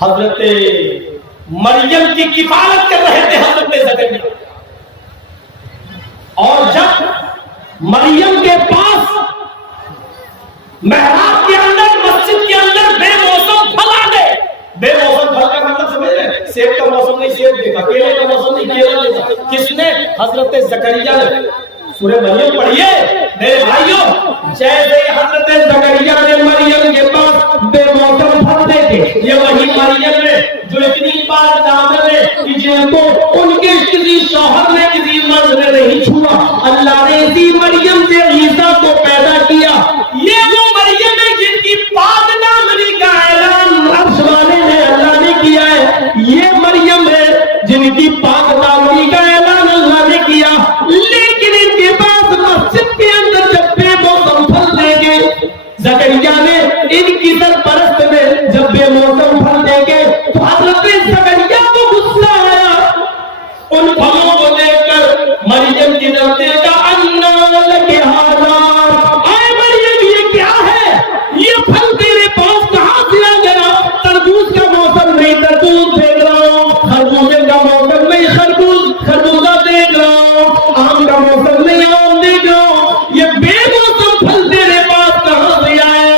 حضرت مریم کی کفالت کر رہے تھے حضرت زکریا، اور جب مریم کے پاس محراب کے اندر مسجد کے اندر بے موسم پھل آ گئے، بے موسم پھل کا مطلب سمجھ رہے ہیں؟ سیب کا موسم نہیں سیب دیکھا، کیلے کا موسم نہیں کیلا دیکھا، کس نے؟ حضرت زکریا نے۔ سورہ مریم پڑھیے میرے بھائیوں، جیسے حضرت زکریا نے مریم کے پاس بے موسم پھل دیکھے، یہ وہی مریم ہے جو اتنی بار دامن ہے کہ جن کو ان کے کسی شوہر نے کسی مرد نے نہیں چھوا، اللہ نے اسی مریم سے عیسیٰ کو پیدا کیا۔ یہ وہ مریم ہے جن کی پاک دامنی کا اعلان عرش والے نے اللہ نے کیا ہے، یہ مریم ہے جن کی پاک دامنی کا اعلان اللہ نے کیا، لیکن ان کے پاس مسجد کے اندر جب بے موسم پھل دے گے، زکریا نے ان کی سرپرست میں جب بے موسم پھل دے گے تو حضرت زکریا کو غصہ آیا، ان پھلوں کو دیکھ کر مریم کی طرف دیکھا، انا لک ھذا، اے مریم یہ کیا ہے؟ یہ پھل تیرے پاس کہاں سے آ گیا؟ تربوز کا موسم نہیں تربوز دیکھ رہا ہوں، خربوزے کا موسم نہیں خربوزہ دیکھ رہا ہوں، آم کا موسم نہیں آم دیکھ رہا ہوں، یہ بے موسم پھل تیرے پاس کہاں سے آئے؟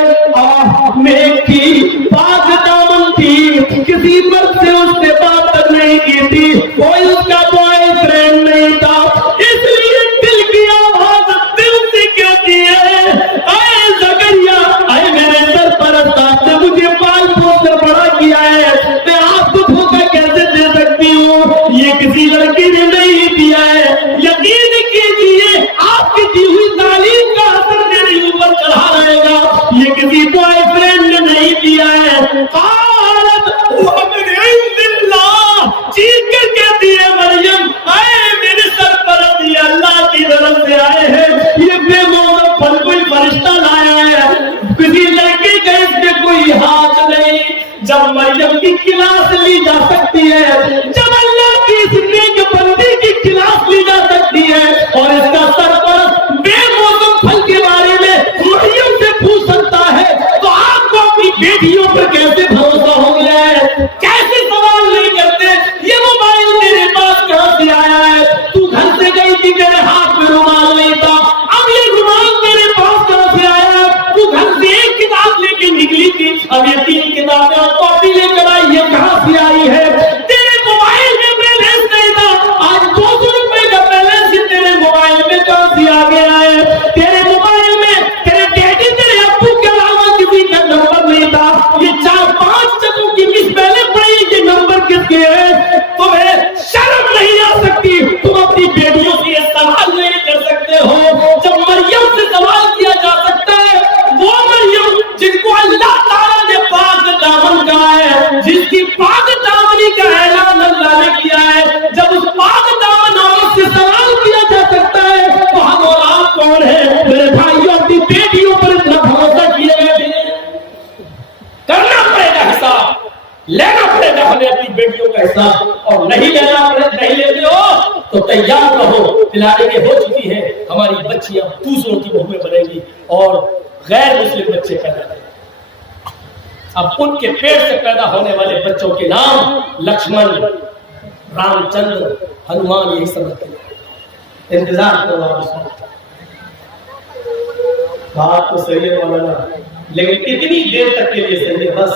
میں کی پاک دامن تھی، کسی مرد سے اس نے بات تک نہیں کی تھی، کوئی اس کا بوائے فرینڈ نہیں تھا، اس لیے دل کی آواز دل سے کہتی ہے، اے زکریا، اے میرے سرپرست، آپ نے مجھے پال پوس کر بڑا کیا ہے، میں آپ کو دھوکہ کیسے دے سکتی ہوں؟ یہ کسی لڑکی نے نہیں دیا ہے، یقین کیجیے آپ کی دی ہوئی تعلیم کا اثر میرے اوپر چڑھا رہے گا، یہ کسی بوائے فرینڈ نے نہیں دیا ہے۔ قالت ومن عند اللہ، چیخ کر کہتی ہے مریم، اے میرے سرپرست، یہ اللہ کی طرف سے آئے ہیں، یہ بے موسم پھل کوئی فرشتہ لایا ہے، کسی لڑکے کا اس میں کوئی ہاتھ نہیں۔ جب مریم کی کلاس لی جا سکتی ہے، جب اللہ کی اس نیک بندی کی کلاس لی جا سکتی ہے، اور اس کا سرپرست بے موسم پھل کے بارے میں مریم سے پوچھ سکتا ہے، تو آپ کو اپنی بیٹیوں پر کیسے بھروسہ ہو گیا ہے؟ کیسے سوال نہیں کرتے؟ یہ موبائل میرے پاس کہاں سے آیا ہے؟ تو گھر سے گئی تھی، میرے ہاتھ میں رومال نہیں تھا، اب یہ رومال میرے پاس کہاں سے آیا ہے؟ تو گھر سے ایک کتاب لے کے نکلی تھی، اب یہ 3 کتابیں اور کاپی لے کر آئی، یہ کہاں سے آئی ہے؟ تیرے موبائل میں بیلنس نہیں تھا، آج 200 روپے کا بیلنس ہی تیرے موبائل میں کہاں سے آ گیا ہے؟ تیرے موبائل میں تیرے ڈیڈی تیرے ابو کے علاوہ کسی کا نمبر نہیں تھا، یہ 4-5 جگہوں کی مس پہلے پڑی، یہ نمبر کس کے ہے؟ تمہیں شرم نہیں آ سکتی؟ تم اپنی بیٹیوں سے یہ سوال نہیں کر سکتے ہو؟ جب مریم سے سوال کیا جا سکتا ہے، وہ مریم جن کو اللہ تعالیٰ نے پاک دامن کہا ہے، جس کی پاک دامنی کا اعلان اللہ نے کیا ہے، جب اس پاک دامن عورت سے سوال کیا جا سکتا ہے تو ہم اور آپ کون ہیں؟ میرے بھائیوں، اپنی بیٹیوں پر اتنا بھروسہ کیے گئے تھے، کرنا پڑے گا حساب، لینا پڑے گا ہمیں اپنی بیٹیوں کا حساب، اور نہیں لینا پڑے، نہیں لیتے ہو تو تیار رہو، فلحال یہ ہو چکی ہے، ہماری بچیاں دوسروں کی بہویں بنے گی اور غیر مسلم بچے پیدا کریں۔ اب ان کے پیٹ سے پیدا ہونے والے بچوں کے نام لکشمن، رام چندر، ہنومان، یہی سب رکھتے ہیں۔ انتظار کرو آپ اس وقت، بات تو صحیح ہے مولانا، لیکن اتنی دیر تک کے لیے صحیح ہے، بس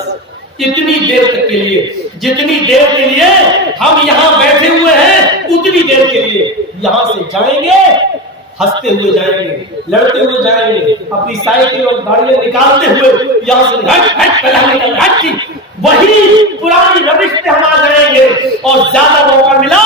اتنی دیر تک کے لیے، جتنی دیر کے لیے ہم یہاں بیٹھے ہوئے ہیں اتنی دیر کے لیے یہاں سے جائیں گے، ہنستے ہوئے جائیں گے، لڑتے ہوئے جائیں گے، اپنی سائیکل اور گاڑیاں نکالتے ہوئے یہاں سے وہی پرانی روش پہ ہم آ جائیں گے، اور زیادہ موقع ملا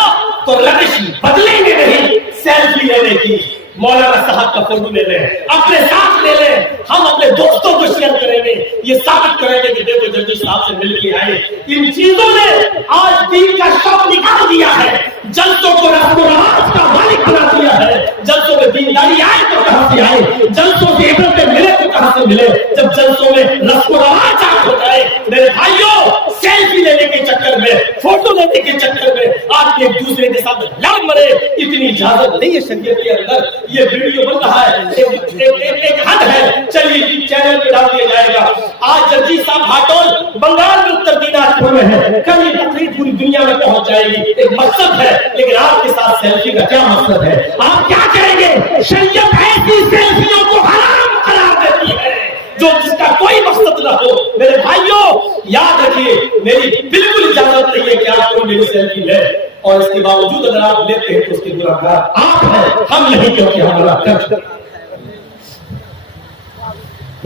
تو روش بدلیں گے نہیں، سیلفی لینے کی، مولانا صاحب کا فوٹو لے لیں، اپنے ساتھ لے لیں، ہم اپنے دوستوں کو شیئر کریں گے، یہ ثابت کریں گے کہ دیکھو ججی صاحب سے مل کے آئے۔ ان چیزوں نے آج دین کا شوق نکال دیا ہے، جلسوں کو رسم و رواج کا مالک بنا دیا ہے، جلسوں میں دینداری آئے تو کہاں سے آئے، جلسوں سے عبرت ملے تو کہاں سے ملے، جب جلسوں میں رسم و رواج ہو جائے، میرے بھائیوں، سیلفی لینے کے چکر میں، فوٹو لینے کے چکر میں آپ ایک دوسرے کے ساتھ لڑ مرے، اتنی اجازت نہیں ہے شریعت کے اندر۔ یہ ویڈیو بن رہا ہے، ایک حد ہے، چلیے چینل پہ ڈال دیا جائے گا۔ آج ججی صاحب ہاٹول بنگال میں اتر دیناجپور میں ہے، کل یہ تقریر پوری دنیا میں پہنچ جائے گی. ایک مقصد ہے، لیکن آپ کے ساتھ سیلفی کا کیا مقصد ہے؟ آپ کیا کہیں گے؟ شریعت ایسی سیلفیوں کو حرام قرار دیتی ہے جو جس کا کوئی مقصد نہ ہو. میرے بھائیوں یاد رکھیے، میری بالکل اجازت نہیں ہے کہ آپ کوئی میری سیلفی لے، اور اس کے باوجود اگر آپ لیتے ہیں تو اس کے گناہگار آپ ہیں، ہم نہیں، کیونکہ ہم گناہ کرتے ہیں.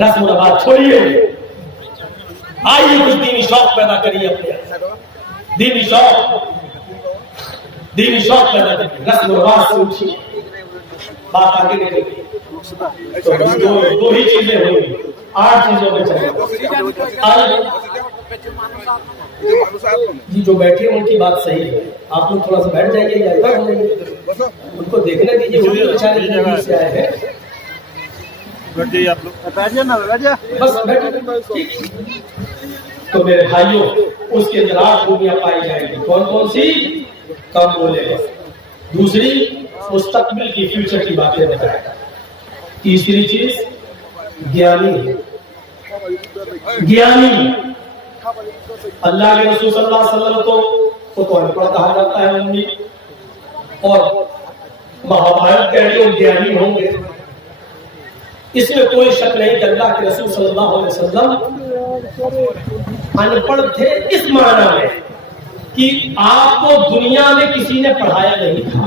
رسم و رواج چھوڑیے، آئیے کچھ دینی شوق پیدا کریے، اپنے دینی شوق پیدا کریے، رسم و رواج سے اٹھیے. بات آگے نکل گئی تو دو ہی چیزیں ہوں گی، 8 چیزوں میں چلے. جی جو بیٹھے ان کی بات صحیح ہے، آپ لوگ تھوڑا سا بیٹھ جائیے، ان کو دیکھنے دیجیے، وہ بھی بیچارے سے آئے ہیں. بیٹھ جائیے، آپ لوگ بیٹھ جائے نا، بیٹھ جائے بس بیٹھے. تو میرے بھائیوں اس کے اندر 8 خوبیاں پائی جائیں گی. کون کون سی؟ کم بولے گا. دوسری مستقبل کی، فیوچر کی باتیں بتائے گا. تیسری چیز گیانی ہے، گیانی. اللہ کے رسول صلی اللہ علیہ وسلم کو ان پڑھ کہا جاتا ہے امی، اور مہابھارت کے لوگ گیانی ہوں گے. اس میں کوئی شک نہیں کہ اللہ کے رسول صلی اللہ علیہ وسلم ان پڑھ تھے اس معنی میں کہ آپ کو دنیا میں کسی نے پڑھایا نہیں تھا،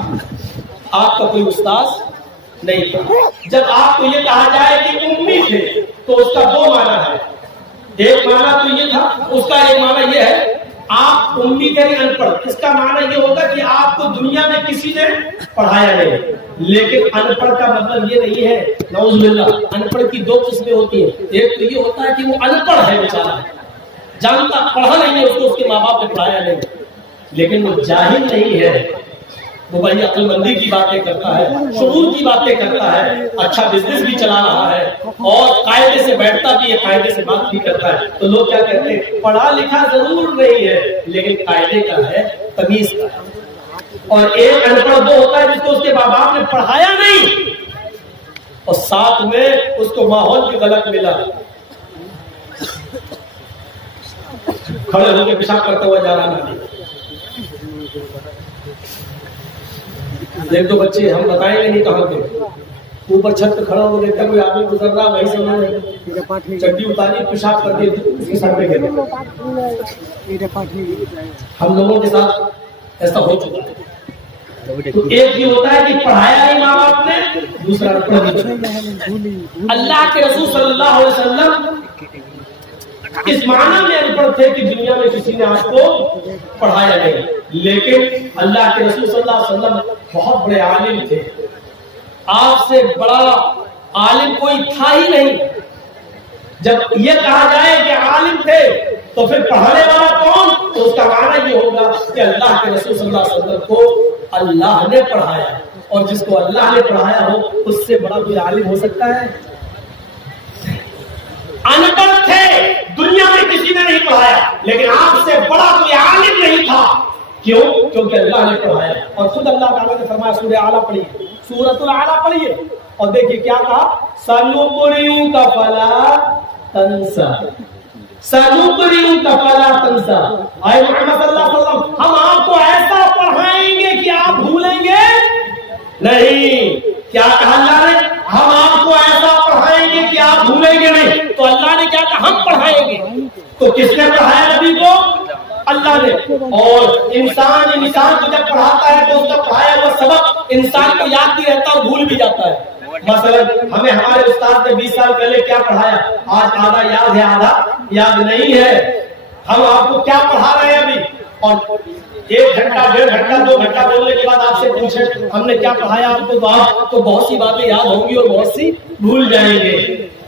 آپ کا کوئی استاذ نہیں تھا. جب آپ کو یہ کہا جائے کہ امی تھے تو اس کا 2 معنی ہے. ایک معنی تو یہ تھا، اس کا ایک معنی یہ ہے آپ امی تھے ان پڑھ. اس کا معنی یہ ہوگا کہ آپ کو دنیا میں کسی نے پڑھایا نہیں. لیکن ان پڑھ کا مطلب یہ نہیں ہے، نعوذ باللہ. ان پڑھ کی 2 قسمیں ہوتی ہیں. ایک تو یہ ہوتا ہے کہ وہ ان پڑھ ہے، بیچارہ جانتا، پڑھا نہیں ہے، اس کو اس کے ماں باپ نے پڑھایا نہیں. لیکن وہ جاہل نہیں ہے، وہ بھائی عقل مندی کی باتیں کرتا ہے، شعور کی باتیں کرتا ہے، اچھا بزنس بھی چلا رہا ہے، اور قاعدے سے بیٹھتا بھی ہے، قاعدے سے بات بھی کرتا ہے. تو لوگ کیا کہتے ہیں؟ پڑھا لکھا ضرور نہیں ہے لیکن قاعدے کا ہے، تمیز کا ہے. اور ایک ان پڑھ وہ ہوتا ہے جس کو اس کے ماں باپ نے پڑھایا نہیں، اور ساتھ میں اس کو ماحول بھی غلط ملا، کھڑے ہو کے پیشاب کرتا ہوا جا رہا نہیں. ایک 2 بچے ہم بتائیں گے نہیں کہاں کے، اوپر چھت پہ کھڑا ہو دیکھتا کوئی آدمی گزر رہا، وہی سمجھ چڈی اتاری، پیشاب کر کے اس کے سر پہ گر گیا. ہم لوگوں کے ساتھ ایسا ہو چکا ہے. تو ایک یہ ہوتا ہے کہ پڑھایا نہیں ماں باپ نے، دوسرا اللہ کے رسول صلی اللہ علیہ وسلم اس معنی میں ان پڑھ تھے کہ دنیا میں کسی نے آپ کو پڑھایا نہیں. لیکن اللہ کے رسول صلی اللہ علیہ وسلم بہت بڑے عالم تھے، آپ سے بڑا عالم کوئی تھا ہی نہیں. جب یہ کہا جائے کہ عالم تھے تو پھر پڑھانے والا کون؟ تو اس کا معنی یہ ہوگا کہ اللہ کے رسول صلی اللہ علیہ وسلم کو اللہ نے پڑھایا، اور جس کو اللہ نے پڑھایا ہو اس سے بڑا کوئی عالم ہو سکتا ہے؟ ان پڑھ تھے، دنیا میں کسی نے نہیں پڑھایا، لیکن آپ سے بڑا کوئی عالم نہیں تھا. کیوں؟ کیونکہ اللہ نے پڑھایا. اور خود اللہ تعالیٰ نے فرمایا، سورہ اعلیٰ پڑھیے، سورۃ الاعلیٰ پڑھیے، اور دیکھیے کیا کہا، سَنُقْرِئُكَ فَلَا تَنْسَىٰ، سَنُقْرِئُكَ فَلَا تَنْسَىٰ. اے محمد صلی اللہ علیہ وسلم، ہم آپ کو ایسا پڑھائیں گے کہ آپ بھولیں گے نہیں. کیا کہا اللہ نے؟ ہم آپ کو ایسا پڑھائیں گے کہ آپ بھولیں گے نہیں. تو اللہ نے کیا کہا؟ ہم پڑھائیں گے. تو کس نے پڑھایا نبی کو؟ اللہ نے. اور انسان کو جب پڑھاتا ہے تو اس کا پڑھایا ہوا سبق انسان کو یاد بھی رہتا اور بھول بھی جاتا ہے. مثلا ہمیں ہمارے استاد نے 20 سال پہلے کیا پڑھایا، آج آدھا یاد ہے، آدھا یاد نہیں ہے. ہم آپ کو کیا پڑھا رہے ہیں ابھی، اور 1 گھنٹہ 1.5 گھنٹہ 2 گھنٹہ بولنے کے بعد آپ سے پوچھیں ہم نے کیا پڑھایا آپ کو، تو آپ کو بہت سی باتیں یاد ہوں گی اور بہت سی بھول جائیں گے.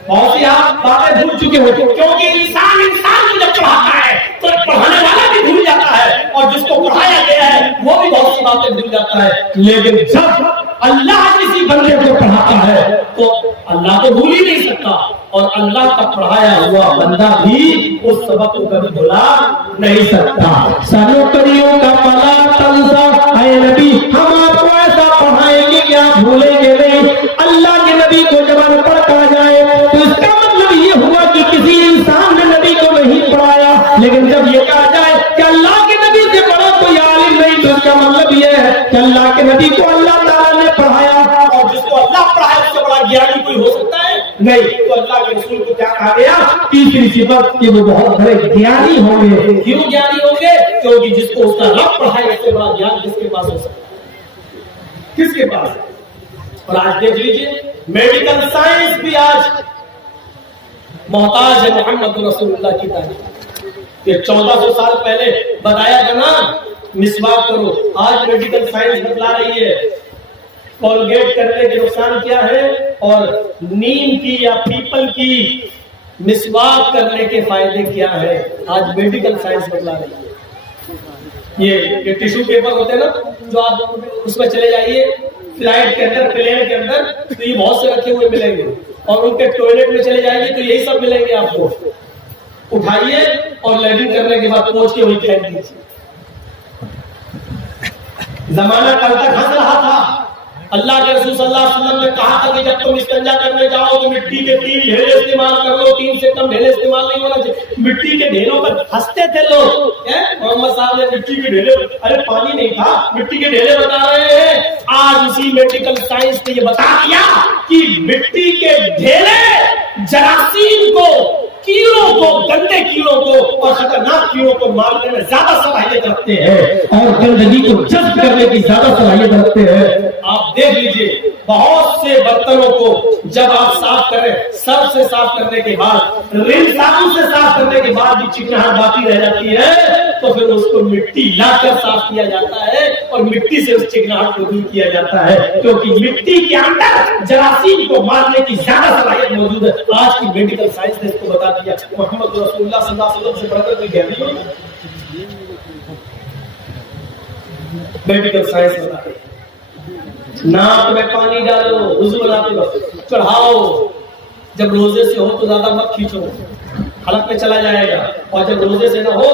بہت سی آپ باتیں بھول چکے ہو، کیونکہ انسان کو جب پڑھاتا ہے تو پڑھانے والا بھی بھول جاتا ہے، اور جس کو پڑھایا گیا ہے وہ بھی بہت سی باتیں بھول جاتا ہے. لیکن جب اللہ کسی بندے کو پڑھاتا ہے تو اللہ تو بھول ہی نہیں سکتا، اور اللہ کا پڑھایا ہوا بندہ بھی اس سبق کو کبھی بھلا نہیں سکتا. سَنُقْرِئُكَ فَلَا تَنْسَىٰ. اے نبی ہم آپ کو ایسا پڑھائیں گے کہ آپ بھولیں گے نہیں. اللہ کے نبی کو جب ان پڑھ کہا جائے تو اس کا مطلب یہ ہوا کہ کسی انسان نے نبی کو نہیں پڑھایا، لیکن جب یہ کہا جائے کہ اللہ کے نبی سے بڑا کوئی عالم نہیں تو اس کا مطلب یہ ہے کہ اللہ کے نبی کو اللہ تعالیٰ نے پڑھایا اور جس کو اللہ پڑھایا اس سے بڑا گیانی کوئی ہو سکتا ہے نہیں. تو اللہ کے رسول کو کیا کہا گیا؟ تیسری صفت کہ وہ بہت بڑے گیانی ہوں گے. کیوں گیانی ہوں گے؟ کیونکہ جس کو اس کا رب پڑھائے اس سے بڑا گیان کس کے پاس ہو سکتا ہے؟ کس کے پاس؟ اور آج دیکھ لیجیے میڈیکل سائنس بھی آج محتاج ہے محمد رسول اللہ کی تعلیم. یہ 1400 سال پہلے بتایا تھا نا مسواک کرو. آج میڈیکل سائنس بتلا رہی ہے کولگیٹ کرنے کے نقصان کیا ہے اور نیم کی یا پیپل کی مسواک کرنے کے فائدے کیا ہے. آج میڈیکل سائنس بتلا رہی ہے. یہ ٹیشو پیپر ہوتے ہیں نا جو آپ اس میں چلے جائیے فلائٹ کے اندر پلین کے اندر تو یہ بہت سے رکھے ہوئے ملیں گے اور ان کے ٹوائلٹ میں چلے جائیے تو یہی سب ملیں گے. آپ کو اٹھائیے اور لیٹنگ کرنے کے بعد پہنچ کے وہی پھینک دیجیے. زمانہ کل تک ہنس رہا تھا. اللہ کے رسول صلی اللہ علیہ وسلم نے کہا تھا کہ جب تم استنجا کرنے جاؤ تو مٹی کے 3 ڈھیلے استعمال کر لو. 3 سے کم ڈھیلے استعمال نہیں ہونا چاہیے. مٹی کے ڈھیلوں پر ہنستے تھے لوگ. محمد صاحب نے مٹی کے ڈھیلے, ارے پانی نہیں تھا مٹی کے ڈھیلے بتا رہے ہیں. آج اسی میڈیکل سائنس نے یہ بتا دیا کہ مٹی کے ڈھیلے جراثیم کو, کیڑوں کو, گندے کیڑوں کو اور خطرناک کیڑوں کو مارنے میں زیادہ صلاحیت رکھتے ہیں اور گندگی کو جذب کرنے کی زیادہ صلاحیت رکھتے ہیں. آپ دیکھ لیجئے بہت سے برتنوں کو جب آپ صاف کریں سب سے صاف کرنے کے بعد رن صابن سے صاف کرنے کے بعد بھی چکناہٹ باقی رہ جاتی ہے تو پھر اس کو مٹی لا کر صاف کیا جاتا ہے اور مٹی سے اس چکناہٹ کو دور کیا جاتا ہے کیونکہ مٹی کے اندر جراثیم کو مارنے کی زیادہ صلاحیت موجود ہے. آج کی میڈیکل سائنس نے اس کو بتا دیا. محمد رسول اللہ صلی اللہ علیہ وسلم سے بڑھ کر کوئی گہری ہو میڈیکل سائنس بتا رہی ہے. ناک میں پانی ڈالو وضو بناتے وقت, چڑھاؤ. جب روزے سے ہو تو زیادہ مت کھینچو, حلق میں چلا جائے گا. اور جب روزے سے نہ ہو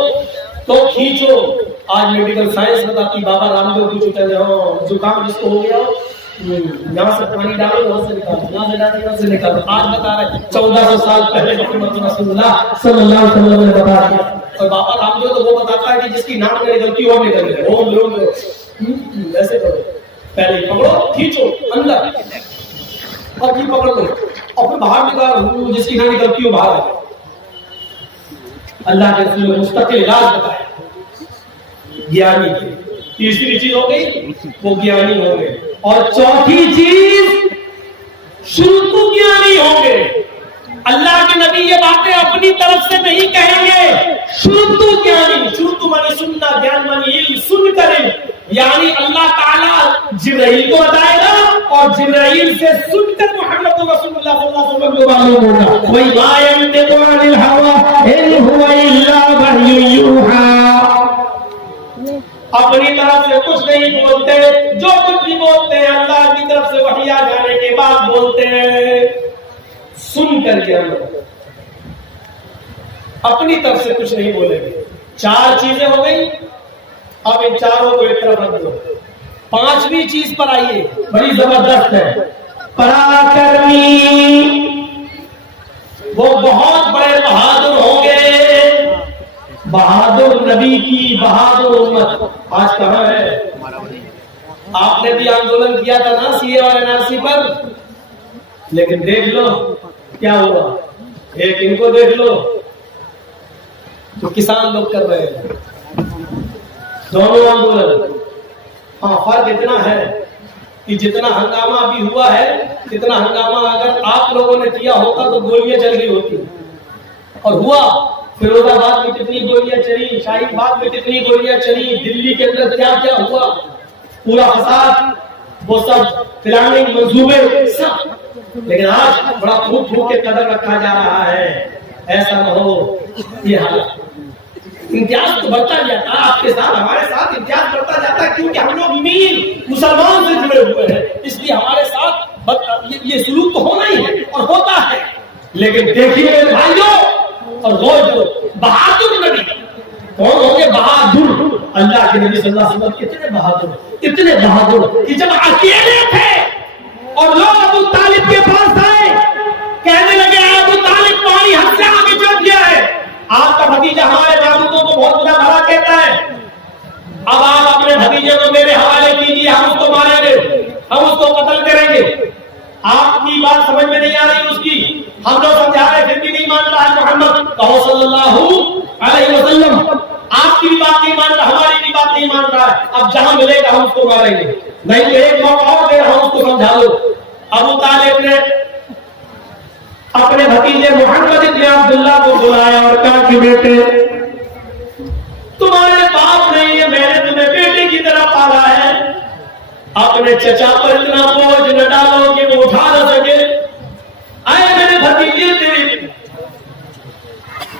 تو کھینچو. آج میڈیکل سائنس بتاتی بابا رام دیو کی چکے ہو زکام جس کو ہو گیا ہو یہاں سے پانی ڈالو وہاں سے نکالو, یہاں سے ڈالو یہاں سے نکالو. آج بتا رہے 1400 سال پہلے محمد رسول اللہ صلی اللہ علیہ وسلم نے بتا دیا. اور بابا رام دیو تو وہ بتاتا ہے کہ جس کی ناک میں نکلتی ہو نکل گئے اوم لوگ ایسے کرو. پہلے پکڑو کھینچو اندر اور پھر پکڑ لو اور پھر باہر نکالو جس کی نہ نکلتی ہو باہر. اللہ کے رسول نے مستقل علاج بتایا گیانی کی. تیسری چیز ہو گئی وہ گیانی ہوں گے. اور چوتھی چیز شروع تو گیانی ہوں گے. اللہ کے نبی یہ باتیں اپنی طرف سے نہیں کہیں گے. شروع تو گیانی, شروع تو مانے سننا, گیان مانے علم سن کر یعنی اللہ تعالیٰ جبرائیل کو بتائے گا اور جبرائیل سے سن کر محمد رسول اللہ صلی اللہ علیہ وسلم کو معلوم ہوگا. وہی ما ينطق عن الهوى ان هو الا وحی یوحى. اپنی طرف سے کچھ نہیں بولتے, جو کچھ بھی بولتے ہیں اللہ کی طرف سے وحی آ جانے کے بعد بولتے ہیں. سن کر کے اپنی طرف سے کچھ نہیں بولیں گے. 4 چیزیں ہو گئی. اب ان چاروں کو ایک طرف رکھ دو. 5ویں چیز پر آئیے, بڑی زبردست ہے. پراکرمی, وہ بہت بڑے بہادر ہوں گے. بہادر نبی کی بہادر امت آج کہاں ہے؟ آپ نے بھی آندولن کیا تھا نا سی اے اور این آر سی پر, لیکن دیکھ لو کیا ہوا. ایک ان کو دیکھ لو جو کسان لوگ کر رہے ہیں دونوں آندولن. ہاں فرق اتنا ہے کہ جتنا ہنگامہ ابھی ہوا ہے اتنا ہنگامہ اگر آپ لوگوں نے کیا ہوتا تو گولیاں چل گئی ہوتی. اور ہوا فیروز آباد میں کتنی گولیاں چلی, شاہین باغ میں کتنی گولیاں چلی, دلی کے اندر کیا کیا ہوا, پورا فساد, وہ سب پلاننگ منصوبے سب. لیکن آج بڑا پھوک پھوک کے قدم رکھا جا رہا ہے. ایسا نہ ہو یہ حالت. امتیاز تو بڑھتا جاتا ہے آپ کے ساتھ, ہمارے ساتھ امتیاز بڑھتا جاتا ہے کیونکہ ہم لوگ مین مسلمان سے جڑے ہوئے ہیں, اس لیے ہمارے ساتھ یہ سلوک تو ہونا ہی ہے اور ہوتا ہے. لیکن دیکھیے میرے بھائیوں اور غور کرو, بہادر نبی کون ہوں گے؟ بہادر. اللہ کے نبی صلی اللہ علیہ وسلم اتنے بہادر کہ جب اکیلے تھے اور لوگ ابو طالب کے پاس آئے کہنے لگے ابو طالب پانی حد سے آگے چڑھ گیا ہے, آپ کا بھتیجا ہمارے بابو بھتیجے کو میرے حوالے کیجیے، ہم اس کو ماریں گے، ہم اس کو قتل کریں گے۔ آپ کی بات سمجھ میں نہیں آ رہی اس کی، ہم لوگ سمجھا رہے پھر بھی نہیں مان رہا ہے محمد، کہو صلی اللہ علیہ وسلم۔ آپ کی بھی بات نہیں مان رہا، ہماری بھی بات نہیں مان رہا ہے، اب جہاں ملے گا ہم اس کو ماریں گے، نہیں تو ایک موقع اور دے ہم اس کو سمجھا دو۔ ابو طالب نے اپنے بھتیجے محمد بن عبداللہ کو بلایا اور کہا کہ بیٹے تمہارے باپ نے یہ میں نے تمہیں بیٹے کی طرح پالا ہے، اپنے چچا پر اتنا بوجھ نہ ڈالو کہ وہ اٹھا نہ سکے۔ آئے میرے بھتیجے تیری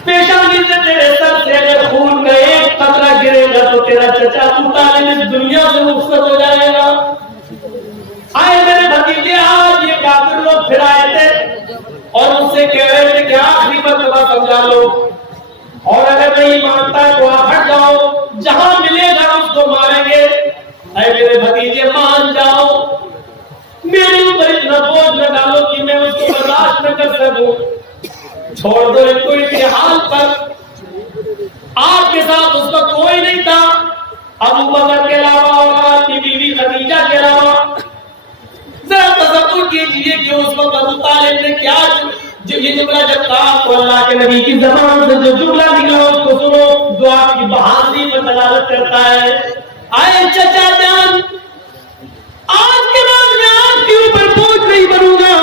پیشانی سے تیرے سر سے اگر خون کا ایک قطرہ گرے گا تو تیرا چچا ابو طالب اس دنیا سے رخصت ہو جائے گا۔ آئے میرے بھتیجے آج یہ کافر لوگ پھر آئے تھے اور ان سے کہہ رہے تھے کہ آخری مرتبہ سمجھا لو، اور اگر نہیں مانتا ہے تو آپ ہٹ جاؤ، جہاں ملے گا اس کو ماریں گے۔ اے میرے بھتیجے مان جاؤ، میرے اوپر اتنا بوجھ نہ ڈالو کہ میں اس کو برداشت نہ کر سکوں، چھوڑ دو ان کو ان کے حال پر۔ آپ کے ساتھ اس کا کوئی نہیں تھا، ابو بکر کے علاوہ اور آپ کی بیوی خدیجہ کے علاوہ۔ ذرا تصور کیجئے کہ اس وقت ابو طالب نے کیا جو یہ جملہ جب کہا تو اللہ کے نبی کی زبان سے جو جملہ نکلا اس کو سنو، جو آپ کی بہادری پر دلالت کرتا ہے۔ آئے چچا جان، آج کے بعد میں آپ کے اوپر بوجھ نہیں بنوں گا،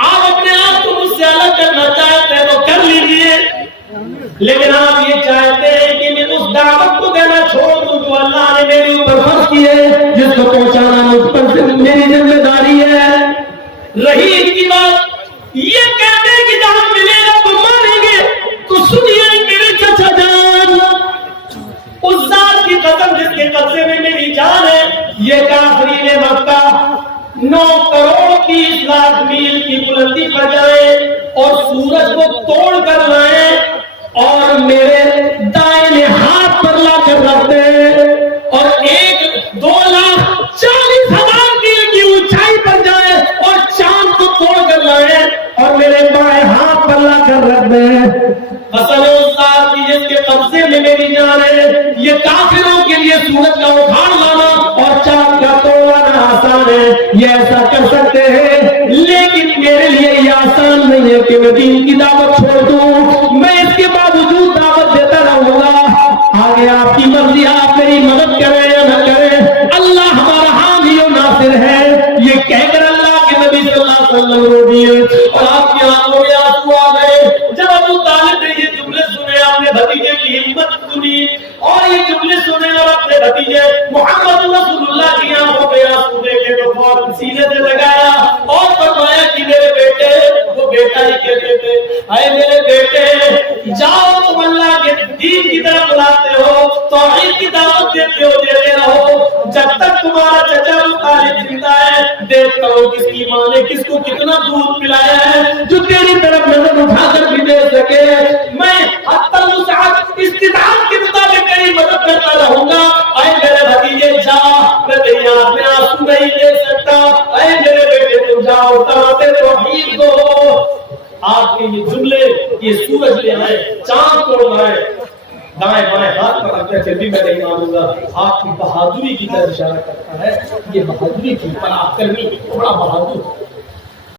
آپ اپنے آپ کو مجھ سے الگ کرنا چاہتے ہیں تو کر لیجیے، لیکن آپ یہ چاہتے ہیں کہ میں اس دعوت کو دینا چھوڑ دوں جو اللہ نے میرے اوپر فرض کی ہے، جس کو پہنچانا مجھ پر میری ذمہ داری ہے۔ رہی ان کی بات، یہ کہتے ہیں کہ جہاں ملے گا تو ماریں گے، تو سنیے میرے چچا جان، اس ذات کی قسم جس کے قبضے میں میری جان ہے، یہ کافرین مکہ 9 کروڑ 30 لاکھ میل کی بلندی پر جائے اور سورج کو توڑ کر لائیں اور میرے دائیں ہاتھ پر لا کر رکھ دیں، اور 1,02,40,000 میل کی اونچائی پر جائے اور چاند کو توڑ کر لائیں اور میرے بائیں ہاتھ پر لا کر رکھ دیں۔ قسم اس ذات کی جس کے قبضے میں میری جان ہے، یہ کافروں کے لیے سورج کا اکھاڑ لانا اور چاند کا توڑنا آسان ہے، یہ ایسا کر سکتے ہیں، لیکن میرے لیے یہ آسان نہیں ہے کہ میں دین کی دعوت چھوڑ دوں۔ میں اس کے باوجود دعوت دیتا رہوں گا، آگے آپ کی مرضی، آپ میری مدد کریں یا نہ کریں، اللہ ہمارا حامی و ناصر ہے۔ یہ کہہ کر اللہ کے نبی صلی اللہ علیہ وسلم رو دیے اور آپ کی آنکھوں میں آنسو آ گئے۔ جب ابو طالب نے یہ جملے سنے، اپنے بھتیجے کی ہمت سنی اور یہ جملے سنے اور اپنے بھتیجے محمد رسول اللہ کی آنکھوں میں آنسو دیکھے تو فوراً سینے سے لگایا اور فرمایا کہ میرے بیٹے، وہ بیٹا ہی کہتے تھے، اے میرے بیٹے جاؤ، تم اللہ کے دین کی طرف بلاتے ہو، توحید کی دعوت دیتے ہو، دیتے رہو، جب تک تمہارا چچا ابو طالب زندہ ہے، دیکھتا ہو کس کی ماں نے کس کو کتنا دودھ پلایا ہے جو تیری طرف نظر اٹھا کر بھی دے سکے۔ میں حتی الوسعت استطاعت کے مطابق تیری مدد کرتا رہوں گا۔ اے میرے بھتیجے جا، میں تیری آنکھ میں آنسو نہیں لے سکتا، اے میرے بیٹے تم جاؤ، دعوت توحید دو۔ آپ کے یہ جملے، یہ سورج لے آئے، چاند توڑ لائے، دائیں بائیں ہاتھ پر رکھتے پھر بھی میں نہیں مانوں گا، آپ کی بہادری کی طرف اشارہ کرتا ہے۔ یہ بہادری کی پر آپ کرنی بڑا بہادر